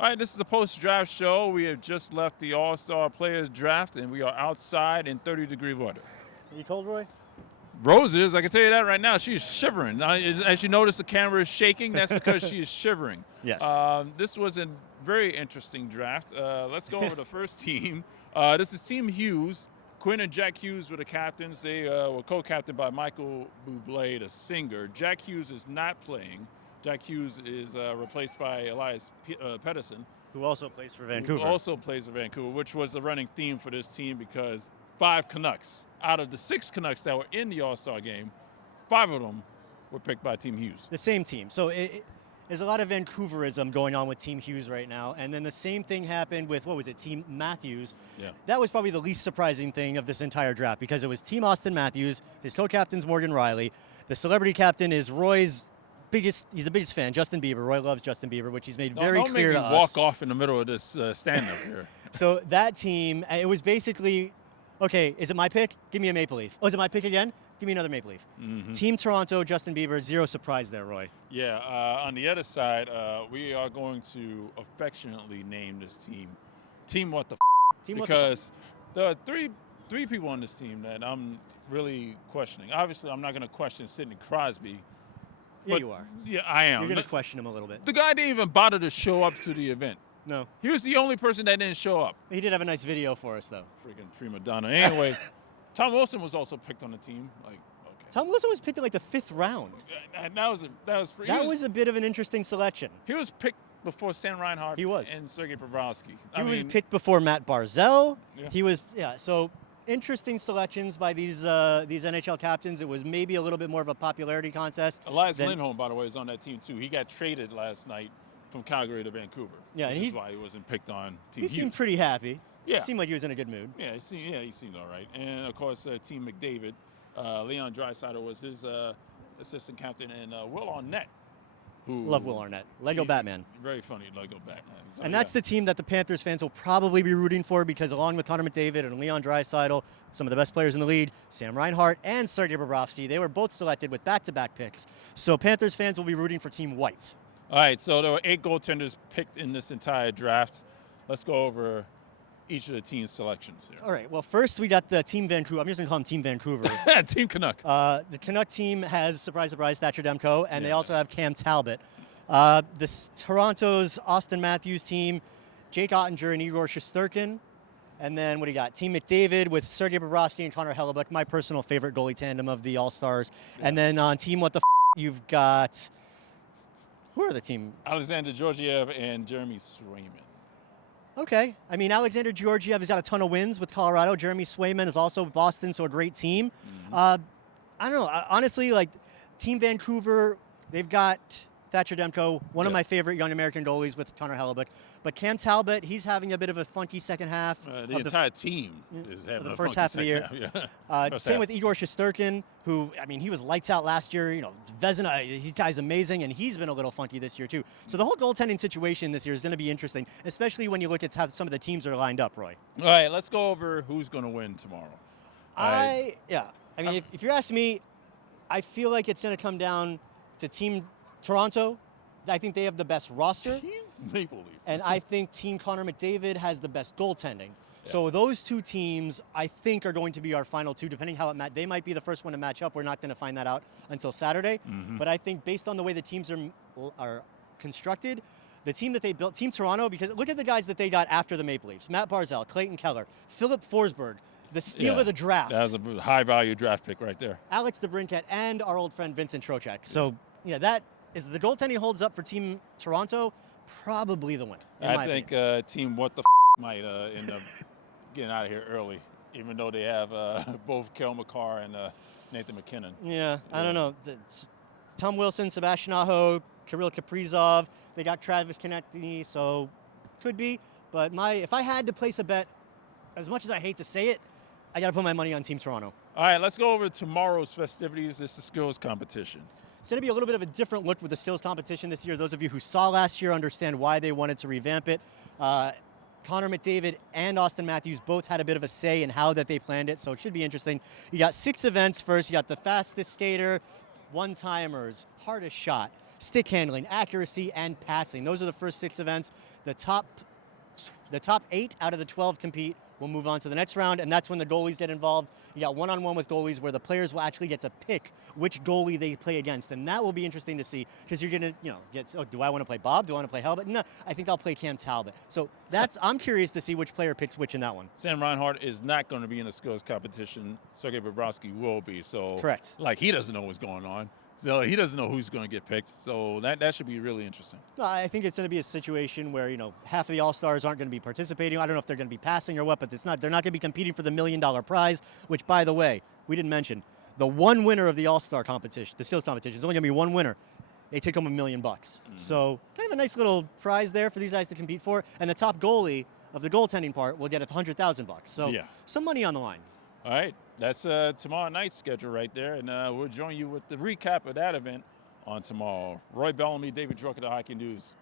All right, this is the post-draft show. We have just left the All-Star Players Draft, and we are outside in 30-degree weather. Are you cold, Roy? Rose is, I can tell you that right now. She's shivering. Now, as you notice, the camera is shaking. That's because she is shivering. Yes. This was a very interesting draft. Let's go over the first team. This is Team Hughes. Quinn and Jack Hughes were the captains. They were co-captained by Michael Bublé, the singer. Jack Hughes is not playing. Jack Hughes is replaced by Elias Pettersson. Who also plays for Vancouver. Who also plays for Vancouver, which was the running theme for this team because 5 Canucks, out of the 6 Canucks that were in the All-Star game, 5 of them were picked by Team Hughes. The same team. So there's a lot of Vancouverism going on with Team Hughes right now. And then the same thing happened with, Team Matthews. Yeah. That was probably the least surprising thing of this entire draft because it was Team Austin Matthews, his co-captain's Morgan Riley. The celebrity captain is Roy's he's the biggest fan, Justin Bieber. Roy loves Justin Bieber, which he's made very clear to us. Don't make me walk off in the middle of this stand-up here. So that team, it was basically, okay, is it my pick? Give me a Maple Leaf. Oh, is it my pick again? Give me another Maple Leaf. Mm-hmm. Team Toronto, Justin Bieber, zero surprise there, Roy. Yeah, on the other side, we are going to affectionately name this team Team What the F***. Team because there are three people on this team that I'm really questioning. Obviously, I'm not going to question Sidney Crosby. Yeah, you are. Yeah, I am. You're going to question him a little bit. The guy didn't even bother to show up to the event. No. He was the only person that didn't show up. He did have a nice video for us, though. Freaking prima donna. Anyway, Tom Wilson was also picked on the team. Okay. Tom Wilson was picked in like the 5th round. That was a bit of an interesting selection. He was picked before Sam Reinhart. He was. And Sergei Bobrovsky. He was picked before Matt Barzal. Yeah. He was, so interesting selections by these NHL captains. It was maybe a little bit more of a popularity contest. Elias Lindholm, by the way, is on that team too. He got traded last night from Calgary to Vancouver. Yeah, and that's why he wasn't picked on Team Hughes. He seemed pretty happy. Yeah. He seemed like he was in a good mood. Yeah, he seemed all right. And of course, Team McDavid, Leon Draisaitl was his assistant captain, and Will Arnett. Love Will Arnett. Lego Batman. Very funny Lego Batman. So, and that's the team that the Panthers fans will probably be rooting for because along with Connor McDavid and Leon Draisaitl, some of the best players in the league, Sam Reinhart and Sergei Bobrovsky, they were both selected with back-to-back picks. So Panthers fans will be rooting for Team White. All right, so there were 8 goaltenders picked in this entire draft. Let's go over each of the team's selections here. All right, well, first we got the Team Vancouver. I'm just going to call them Team Vancouver. Team Canuck. The Canuck team has, surprise, surprise, Thatcher Demko, and they also have Cam Talbot. Toronto's Austin Matthews team, Jake Ottinger and Igor Shesterkin. And then what do you got? Team McDavid with Sergei Bobrovsky and Connor Hellebuyck, my personal favorite goalie tandem of the All-Stars. Yeah. And then on Team What the you've got, who are the team? Alexander Georgiev and Jeremy Swayman. Okay. I mean, Alexander Georgiev has got a ton of wins with Colorado. Jeremy Swayman is also Boston, so a great team. Mm-hmm. I don't know. Honestly, like, Team Vancouver, they've got Thatcher Demko, one of my favorite young American goalies with Connor Hellebuyck. But Cam Talbot, he's having a bit of a funky second half. The entire team is having the first half of the year. Same with Igor Shesterkin, who, I mean, he was lights out last year. You know, Vezina, this guy's amazing, and he's been a little funky this year too. So the whole goaltending situation this year is going to be interesting, especially when you look at how some of the teams are lined up, Roy. All right, let's go over who's going to win tomorrow. I mean, if you're asking me, I feel like it's going to come down to Team Toronto. I think they have the best roster. Team Maple Leaf. And I think Team Connor McDavid has the best goaltending. Yeah. So those two teams, I think, are going to be our final two, depending how they might be the first one to match up. We're not going to find that out until Saturday. Mm-hmm. But I think based on the way the teams are constructed, the team that they built, Team Toronto, because look at the guys that they got after the Maple Leafs. Matt Barzal, Clayton Keller, Philip Forsberg, the steal of the draft. That was a high-value draft pick right there. Alex DeBrincat and our old friend Vincent Trocheck. So, that is the goaltending holds up for Team Toronto, probably the winner. I think Team What the might end up getting out of here early, even though they have both Kel McCarr and Nathan McKinnon. Yeah, I don't know. Tom Wilson, Sebastian Aho, Kirill Kaprizov, they got Travis Konecny, so could be. But if I had to place a bet, as much as I hate to say it, I got to put my money on Team Toronto. All right, let's go over tomorrow's festivities. It's the skills competition. It's going to be a little bit of a different look with the skills competition this year. Those of you who saw last year understand why they wanted to revamp it. Connor McDavid and Austin Matthews both had a bit of a say in how that they planned it, so it should be interesting. You got 6 events first. You got the fastest skater, one-timers, hardest shot, stick handling, accuracy, and passing. Those are the first 6 events. The top 8 out of the 12 compete. We'll move on to the next round, and that's when the goalies get involved. You got one-on-one with goalies where the players will actually get to pick which goalie they play against, and that will be interesting to see because you're going to, get, oh, do I want to play Bob? Do I want to play Talbot? No, I think I'll play Cam Talbot. So I'm curious to see which player picks which in that one. Sam Reinhart is not going to be in the skills competition. Sergei Bobrovsky will be. So, correct. Like, he doesn't know what's going on. So he doesn't know who's going to get picked. So that should be really interesting. No, I think it's going to be a situation where, half of the All-Stars aren't going to be participating. I don't know if they're going to be passing or what, but they're not going to be competing for the $1 million prize, which, by the way, we didn't mention. The one winner of the All-Star competition, the skills competition, is only going to be one winner. They take home $1 million. So kind of a nice little prize there for these guys to compete for. And the top goalie of the goaltending part will get $100,000. So some money on the line. All right, that's tomorrow night's schedule right there, and we'll join you with the recap of that event on tomorrow. Roy Bellamy, David Drucker, the Hockey News.